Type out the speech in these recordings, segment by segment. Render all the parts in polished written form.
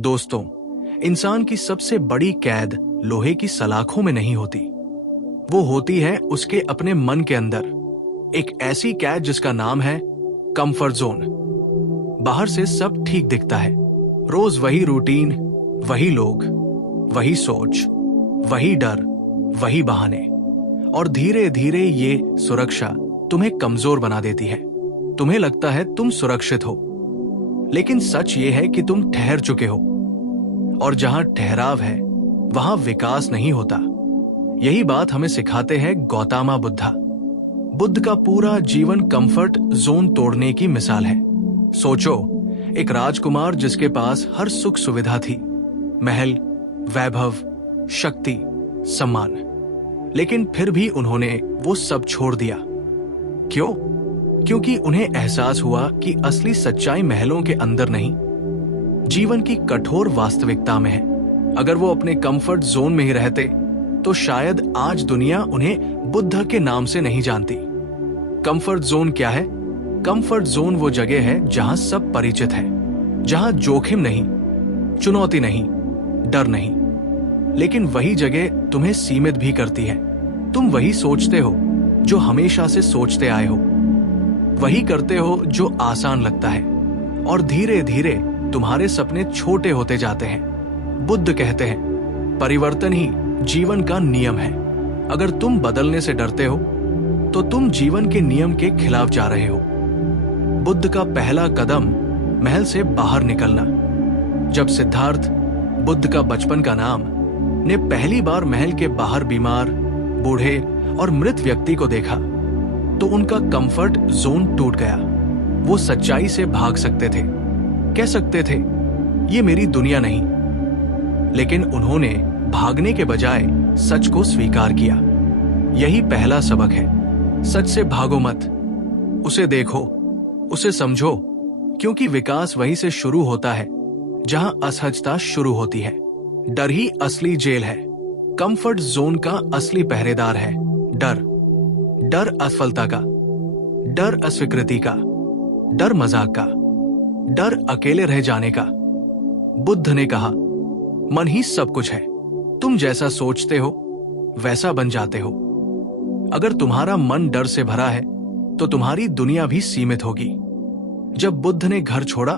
दोस्तों, इंसान की सबसे बड़ी कैद लोहे की सलाखों में नहीं होती, वो होती है उसके अपने मन के अंदर। एक ऐसी कैद जिसका नाम है कंफर्ट जोन। बाहर से सब ठीक दिखता है, रोज वही रूटीन, वही लोग, वही सोच, वही डर, वही बहाने, और धीरे धीरे ये सुरक्षा तुम्हें कमजोर बना देती है। तुम्हें लगता है तुम सुरक्षित हो, लेकिन सच ये है कि तुम ठहर चुके हो, और जहां ठहराव है वहां विकास नहीं होता। यही बात हमें सिखाते हैं गौतम बुद्धा। बुद्ध का पूरा जीवन कंफर्ट जोन तोड़ने की मिसाल है। सोचो, एक राजकुमार जिसके पास हर सुख सुविधा थी, महल, वैभव, शक्ति, सम्मान, लेकिन फिर भी उन्होंने वो सब छोड़ दिया। क्यों? क्योंकि उन्हें एहसास हुआ कि असली सच्चाई महलों के अंदर नहीं, जीवन की कठोर वास्तविकता में है। अगर वो अपने कंफर्ट जोन में ही रहते तो शायद आज दुनिया उन्हें बुद्ध के नाम से नहीं जानती। कंफर्ट जोन क्या है? कंफर्ट जोन वो जगह है जहां सब परिचित है, जहां जोखिम नहीं, चुनौती नहीं, डर नहीं, लेकिन वही जगह तुम्हें सीमित भी करती है। तुम वही सोचते हो जो हमेशा से सोचते आए हो, वही करते हो जो आसान लगता है, और धीरे धीरे तुम्हारे सपने छोटे होते जाते हैं। बुद्ध कहते हैं, परिवर्तन ही जीवन का नियम है। अगर तुम बदलने से डरते हो तो तुम जीवन के नियम के खिलाफ जा रहे हो। बुद्ध का पहला कदम महल से बाहर निकलना। जब सिद्धार्थ, बुद्ध का बचपन का नाम, ने पहली बार महल के बाहर बीमार, बूढ़े और मृत व्यक्ति को देखा तो उनका कंफर्ट जोन टूट गया। वो सच्चाई से भाग सकते थे, कह सकते थे ये मेरी दुनिया नहीं, लेकिन उन्होंने भागने के बजाय सच को स्वीकार किया। यही पहला सबक है, सच से भागो मत, उसे देखो, उसे समझो, क्योंकि विकास वहीं से शुरू होता है जहां असहजता शुरू होती है। डर ही असली जेल है। कंफर्ट जोन का असली पहरेदार है डर। डर असफलता का, डर अस्वीकृति का, डर मजाक का, डर अकेले रह जाने का। बुद्ध ने कहा, मन ही सब कुछ है, तुम जैसा सोचते हो वैसा बन जाते हो। अगर तुम्हारा मन डर से भरा है तो तुम्हारी दुनिया भी सीमित होगी। जब बुद्ध ने घर छोड़ा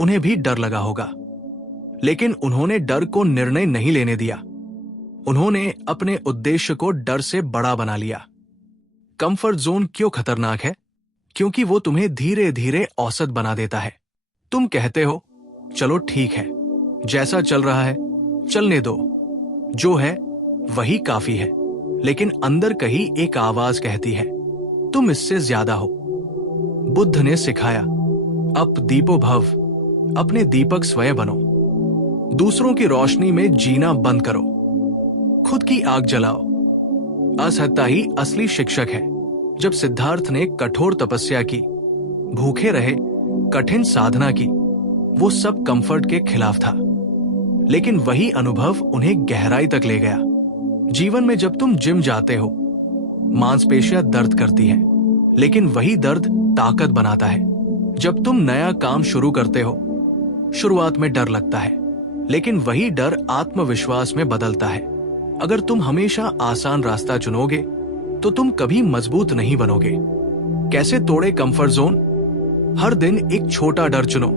उन्हें भी डर लगा होगा, लेकिन उन्होंने डर को निर्णय नहीं लेने दिया। उन्होंने अपने उद्देश्य को डर से बड़ा बना लिया। कंफर्ट जोन क्यों खतरनाक है? क्योंकि वो तुम्हें धीरे धीरे औसत बना देता है। तुम कहते हो, चलो ठीक है, जैसा चल रहा है चलने दो, जो है वही काफी है, लेकिन अंदर कहीं एक आवाज कहती है, तुम इससे ज्यादा हो। बुद्ध ने सिखाया, अप दीपो भव, अपने दीपक स्वयं बनो। दूसरों की रोशनी में जीना बंद करो, खुद की आग जलाओ। असहजता ही असली शिक्षक है। जब सिद्धार्थ ने कठोर तपस्या की, भूखे रहे, कठिन साधना की, वो सब कंफर्ट के खिलाफ था, लेकिन वही अनुभव उन्हें गहराई तक ले गया। जीवन में जब तुम जिम जाते हो, मांसपेशियां दर्द करती हैं, लेकिन वही दर्द ताकत बनाता है। जब तुम नया काम शुरू करते हो, शुरुआत में डर लगता है, लेकिन वही डर आत्मविश्वास में बदलता है। अगर तुम हमेशा आसान रास्ता चुनोगे तो तुम कभी मजबूत नहीं बनोगे। कैसे तोड़े कंफर्ट जोन? हर दिन एक छोटा डर चुनो,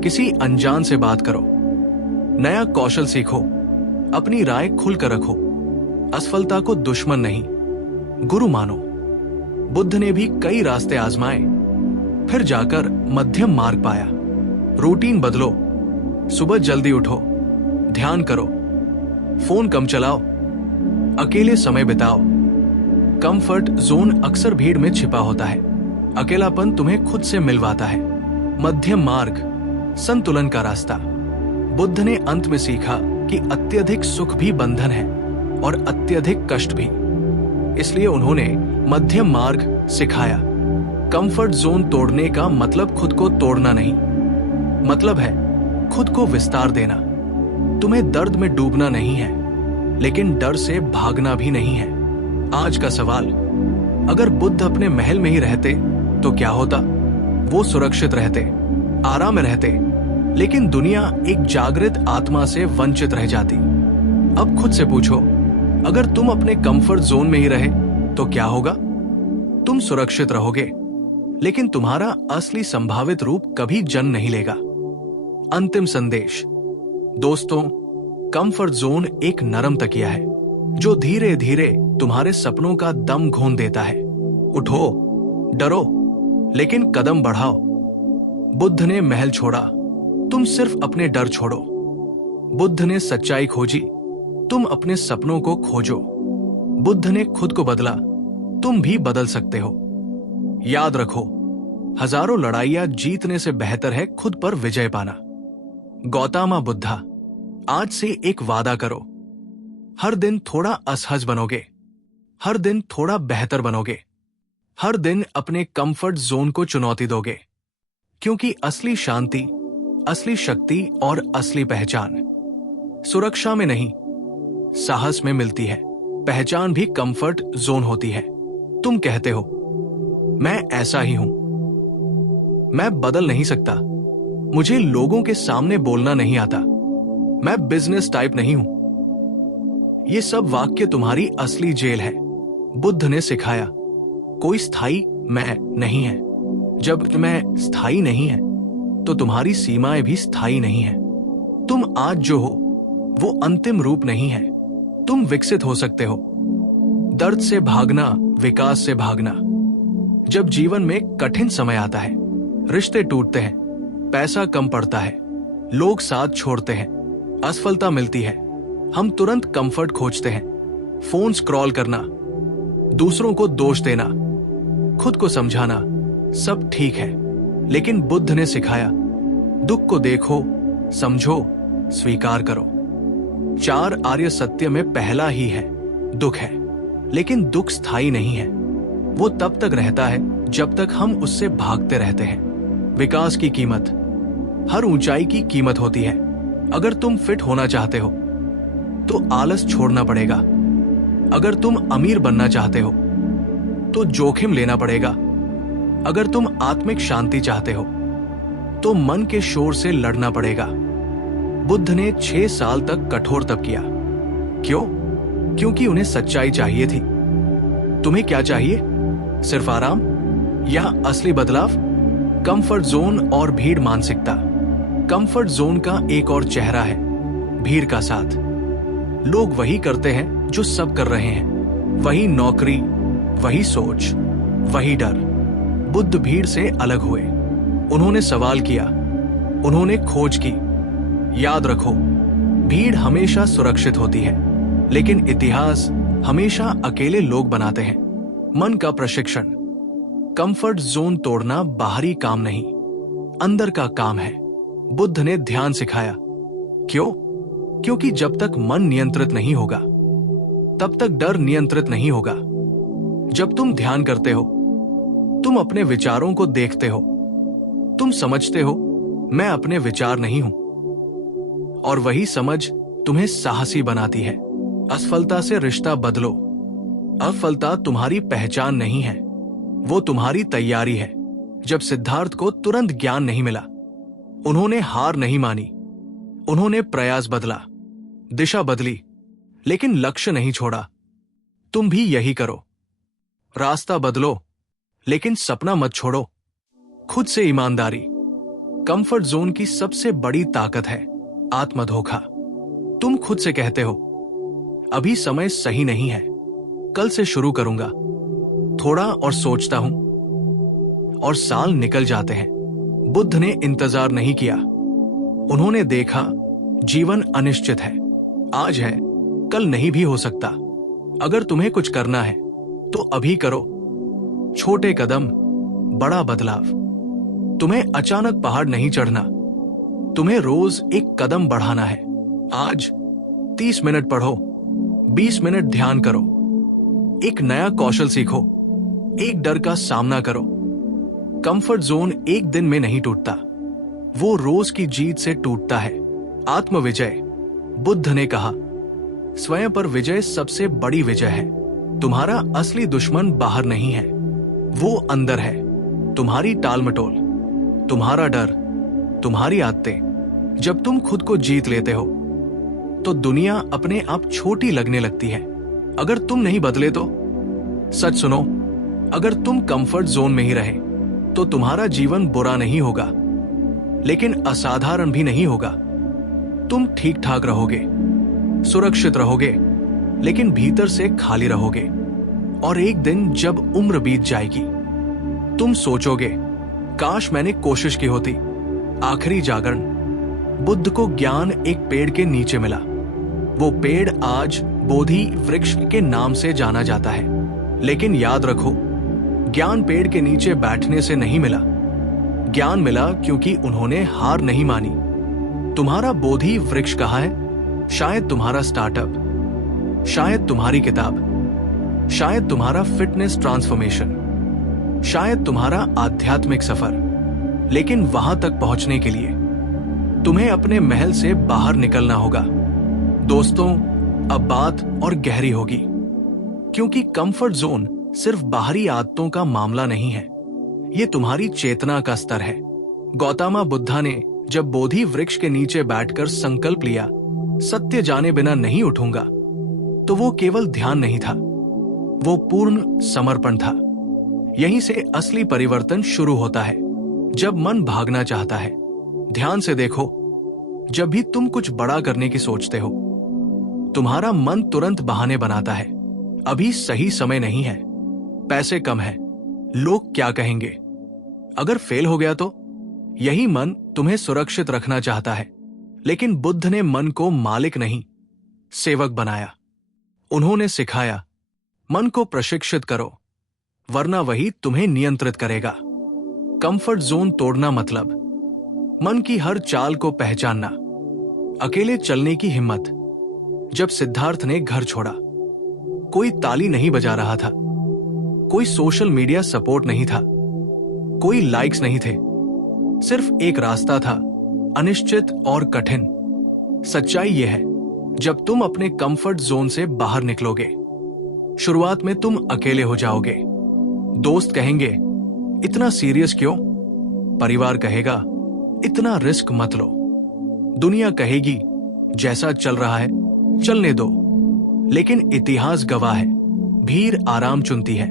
किसी अनजान से बात करो, नया कौशल सीखो, अपनी राय खुलकर रखो। असफलता को दुश्मन नहीं, गुरु मानो। बुद्ध ने भी कई रास्ते आजमाए, फिर जाकर मध्यम मार्ग पाया। रूटीन बदलो, सुबह जल्दी उठो, ध्यान करो, फोन कम चलाओ, अकेले समय बिताओ। कंफर्ट जोन अक्सर भीड़ में छिपा होता है, अकेलापन तुम्हें खुद से मिलवाता है। मध्यम मार्ग, संतुलन का रास्ता। बुद्ध ने अंत में सीखा कि अत्यधिक सुख भी बंधन है और अत्यधिक कष्ट भी। इसलिए उन्होंने मध्यम मार्ग सिखाया। कंफर्ट जोन तोड़ने का मतलब खुद को तोड़ना नहीं, मतलब है खुद को विस्तार देना। तुम्हें दर्द में डूबना नहीं है, लेकिन डर से भागना भी नहीं है। आज का सवाल, अगर बुद्ध अपने महल में ही रहते तो क्या होता? वो सुरक्षित रहते, आराम में रहते, लेकिन दुनिया एक जागृत आत्मा से वंचित रह जाती। अब खुद से पूछो, अगर तुम अपने कंफर्ट जोन में ही रहे तो क्या होगा? तुम सुरक्षित रहोगे, लेकिन तुम्हारा असली संभावित रूप कभी जन्म नहीं लेगा। अंतिम संदेश। दोस्तों, कंफर्ट जोन एक नरम तकिया है जो धीरे धीरे तुम्हारे सपनों का दम घोंट देता है। उठो, डरो, लेकिन कदम बढ़ाओ। बुद्ध ने महल छोड़ा, तुम सिर्फ अपने डर छोड़ो। बुद्ध ने सच्चाई खोजी, तुम अपने सपनों को खोजो। बुद्ध ने खुद को बदला, तुम भी बदल सकते हो। याद रखो, हजारों लड़ाइयां जीतने से बेहतर है खुद पर विजय पाना। गौतम बुद्धा, आज से एक वादा करो, हर दिन थोड़ा असहज बनोगे, हर दिन थोड़ा बेहतर बनोगे, हर दिन अपने कंफर्ट जोन को चुनौती दोगे, क्योंकि असली शांति, असली शक्ति और असली पहचान सुरक्षा में नहीं, साहस में मिलती है। पहचान भी कंफर्ट जोन होती है। तुम कहते हो, मैं ऐसा ही हूं, मैं बदल नहीं सकता, मुझे लोगों के सामने बोलना नहीं आता, मैं बिजनेस टाइप नहीं हूं। ये सब वाक्य तुम्हारी असली जेल है। बुद्ध ने सिखाया, कोई स्थायी मैं नहीं है। जब मैं स्थायी नहीं है तो तुम्हारी सीमाएं भी स्थायी नहीं है। तुम आज जो हो वो अंतिम रूप नहीं है। तुम विकसित हो सकते हो। दर्द से भागना, विकास से भागना। जब जीवन में कठिन समय आता है, रिश्ते टूटते हैं, पैसा कम पड़ता है, लोग साथ छोड़ते हैं, असफलता मिलती है, हम तुरंत कंफर्ट खोजते हैं। फोन स्क्रॉल करना, दूसरों को दोष देना, खुद को समझाना, सब ठीक है। लेकिन बुद्ध ने सिखाया, दुख को देखो, समझो, स्वीकार करो। 4 आर्य सत्य में पहला ही है, दुख है। लेकिन दुख स्थायी नहीं है, वो तब तक रहता है जब तक हम उससे भागते रहते हैं। विकास की कीमत, हर ऊंचाई की कीमत होती है। अगर तुम फिट होना चाहते हो तो आलस छोड़ना पड़ेगा। अगर तुम अमीर बनना चाहते हो तो जोखिम लेना पड़ेगा। अगर तुम आत्मिक शांति चाहते हो तो मन के शोर से लड़ना पड़ेगा। बुद्ध ने 6 साल तक कठोर तप किया। क्यों? क्योंकि उन्हें सच्चाई चाहिए थी। तुम्हें क्या चाहिए? सिर्फ आराम या असली बदलाव? कंफर्ट जोन और भीड़ मानसिकता। कंफर्ट जोन का एक और चेहरा है, भीड़ का साथ। लोग वही करते हैं जो सब कर रहे हैं, वही नौकरी, वही सोच, वही डर। बुद्ध भीड़ से अलग हुए। उन्होंने सवाल किया, उन्होंने खोज की। याद रखो, भीड़ हमेशा सुरक्षित होती है, लेकिन इतिहास हमेशा अकेले लोग बनाते हैं। मन का प्रशिक्षण। कंफर्ट जोन तोड़ना बाहरी काम नहीं, अंदर का काम है। बुद्ध ने ध्यान सिखाया। क्यों? क्योंकि जब तक मन नियंत्रित नहीं होगा तब तक डर नियंत्रित नहीं होगा। जब तुम ध्यान करते हो, तुम अपने विचारों को देखते हो, तुम समझते हो मैं अपने विचार नहीं हूं, और वही समझ तुम्हें साहसी बनाती है। असफलता से रिश्ता बदलो। असफलता तुम्हारी पहचान नहीं है, वो तुम्हारी तैयारी है। जब सिद्धार्थ को तुरंत ज्ञान नहीं मिला, उन्होंने हार नहीं मानी, उन्होंने प्रयास बदला, दिशा बदली, लेकिन लक्ष्य नहीं छोड़ा। तुम भी यही करो। रास्ता बदलो, लेकिन सपना मत छोड़ो। खुद से ईमानदारी। कंफर्ट जोन की सबसे बड़ी ताकत है आत्मधोखा। तुम खुद से कहते हो, अभी समय सही नहीं है, कल से शुरू करूंगा, थोड़ा और सोचता हूं, और साल निकल जाते हैं। बुद्ध ने इंतजार नहीं किया। उन्होंने देखा, जीवन अनिश्चित है, आज है, कल नहीं भी हो सकता। अगर तुम्हें कुछ करना है तो अभी करो। छोटे कदम, बड़ा बदलाव। तुम्हें अचानक पहाड़ नहीं चढ़ना, तुम्हें रोज एक कदम बढ़ाना है। आज 30 मिनट पढ़ो, 20 मिनट ध्यान करो, एक नया कौशल सीखो, एक डर का सामना करो। कंफर्ट जोन एक दिन में नहीं टूटता, वो रोज की जीत से टूटता है। आत्मविजय। बुद्ध ने कहा, स्वयं पर विजय सबसे बड़ी विजय है। तुम्हारा असली दुश्मन बाहर नहीं है, वो अंदर है। तुम्हारी टाल मटोल, तुम्हारा डर, तुम्हारी आदतें, जब तुम खुद को जीत लेते हो तो दुनिया अपने आप छोटी लगने लगती है। अगर तुम नहीं बदले तो सच सुनो, अगर तुम कंफर्ट जोन में ही रहे तो तुम्हारा जीवन बुरा नहीं होगा, लेकिन असाधारण भी नहीं होगा। तुम ठीक ठाक रहोगे, सुरक्षित रहोगे, लेकिन भीतर से खाली रहोगे। और एक दिन जब उम्र बीत जाएगी, तुम सोचोगे, काश मैंने कोशिश की होती। आखिरी जागरण। बुद्ध को ज्ञान एक पेड़ के नीचे मिला। वो पेड़ आज बोधि वृक्ष के नाम से जाना जाता है। लेकिन याद रखो, ज्ञान पेड़ के नीचे बैठने से नहीं मिला। ज्ञान मिला क्योंकि उन्होंने हार नहीं मानी। तुम्हारा बोधि वृक्ष कहाँ है? शायद तुम्हारा स्टार्टअप, शायद तुम्हारी किताब, शायद तुम्हारा फिटनेस ट्रांसफॉर्मेशन, शायद तुम्हारा आध्यात्मिक सफर। लेकिन वहां तक पहुंचने के लिए तुम्हें अपने महल से बाहर निकलना होगा। दोस्तों, अब बात और गहरी होगी, क्योंकि कंफर्ट जोन सिर्फ बाहरी आदतों का मामला नहीं है, ये तुम्हारी चेतना का स्तर है। गौतम बुद्धा ने जब बोधि वृक्ष के नीचे बैठकर संकल्प लिया, सत्य जाने बिना नहीं उठूंगा, तो वो केवल ध्यान नहीं था, वो पूर्ण समर्पण था। यहीं से असली परिवर्तन शुरू होता है। जब मन भागना चाहता है, ध्यान से देखो, जब भी तुम कुछ बड़ा करने की सोचते हो, तुम्हारा मन तुरंत बहाने बनाता है। अभी सही समय नहीं है, पैसे कम है, लोग क्या कहेंगे, अगर फेल हो गया तो। यही मन तुम्हें सुरक्षित रखना चाहता है। लेकिन बुद्ध ने मन को मालिक नहीं, सेवक बनाया। उन्होंने सिखाया, मन को प्रशिक्षित करो, वरना वही तुम्हें नियंत्रित करेगा। कंफर्ट जोन तोड़ना मतलब मन की हर चाल को पहचानना, अकेले चलने की हिम्मत। जब सिद्धार्थ ने घर छोड़ा, कोई ताली नहीं बजा रहा था, कोई सोशल मीडिया सपोर्ट नहीं था, कोई लाइक्स नहीं थे, सिर्फ एक रास्ता था, अनिश्चित और कठिन। सच्चाई यह है, जब तुम अपने कंफर्ट जोन से बाहर निकलोगे, शुरुआत में तुम अकेले हो जाओगे। दोस्त कहेंगे, इतना सीरियस क्यों? परिवार कहेगा, इतना रिस्क मत लो। दुनिया कहेगी, जैसा चल रहा है चलने दो। लेकिन इतिहास गवाह है, भीड़ आराम चुनती है,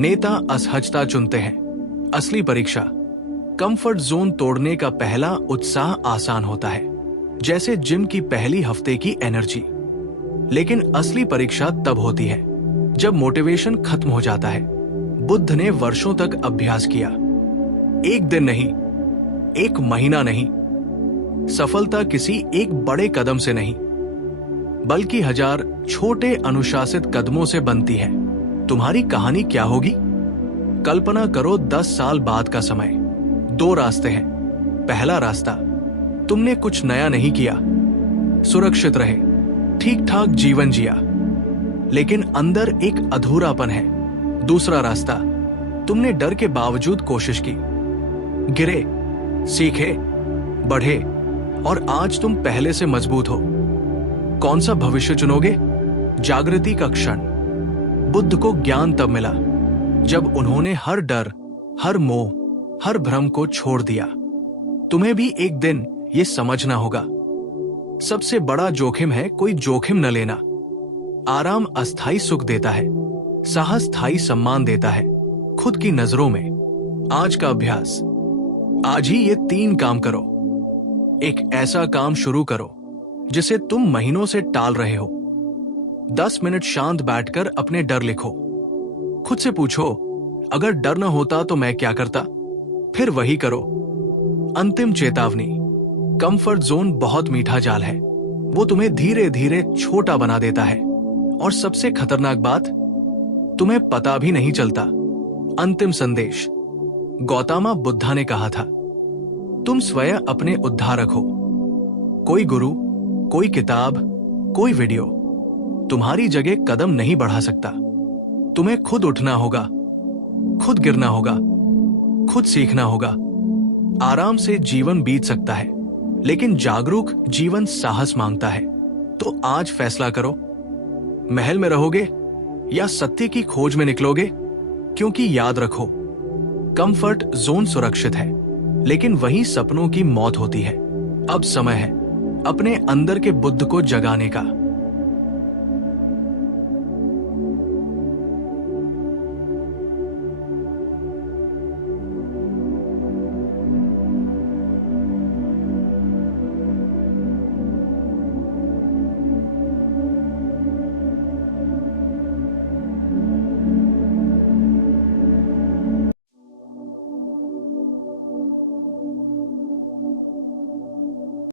नेता असहजता चुनते हैं। असली परीक्षा, कंफर्ट जोन तोड़ने का पहला उत्साह आसान होता है, जैसे जिम की पहली हफ्ते की एनर्जी। लेकिन असली परीक्षा तब होती है जब मोटिवेशन खत्म हो जाता है। बुद्ध ने वर्षों तक अभ्यास किया, एक दिन नहीं, एक महीना नहीं। सफलता किसी एक बड़े कदम से नहीं, बल्कि 1000 छोटे अनुशासित कदमों से बनती है। तुम्हारी कहानी क्या होगी? कल्पना करो 10 साल बाद का समय। 2 रास्ते हैं। पहला रास्ता, तुमने कुछ नया नहीं किया, सुरक्षित रहे, ठीक ठाक जीवन जिया, लेकिन अंदर एक अधूरापन है। दूसरा रास्ता, तुमने डर के बावजूद कोशिश की, गिरे, सीखे, बढ़े, और आज तुम पहले से मजबूत हो। कौन सा भविष्य चुनोगे? जागृति का क्षण। बुद्ध को ज्ञान तब मिला जब उन्होंने हर डर, हर मोह, हर भ्रम को छोड़ दिया। तुम्हें भी एक दिन ये समझना होगा, सबसे बड़ा जोखिम है कोई जोखिम न लेना। आराम अस्थायी सुख देता है, साहस स्थायी सम्मान देता है, खुद की नजरों में। आज का अभ्यास, आज ही ये 3 काम करो। एक ऐसा काम शुरू करो जिसे तुम महीनों से टाल रहे हो। 10 मिनट शांत बैठकर अपने डर लिखो। खुद से पूछो, अगर डर न होता तो मैं क्या करता? फिर वही करो। अंतिम चेतावनी, कंफर्ट जोन बहुत मीठा जाल है, वो तुम्हें धीरे धीरे छोटा बना देता है, और सबसे खतरनाक बात, तुम्हें पता भी नहीं चलता। अंतिम संदेश, गौतम बुद्धा ने कहा था, तुम स्वयं अपने उद्धारक हो। कोई गुरु, कोई किताब, कोई वीडियो तुम्हारी जगह कदम नहीं बढ़ा सकता। तुम्हें खुद उठना होगा, खुद गिरना होगा, खुद सीखना होगा। आराम से जीवन बीत सकता है, लेकिन जागरूक जीवन साहस मांगता है। तो आज फैसला करो, महल में रहोगे या सत्य की खोज में निकलोगे? क्योंकि याद रखो, कंफर्ट जोन सुरक्षित है, लेकिन वही सपनों की मौत होती है। अब समय है अपने अंदर के बुद्ध को जगाने का।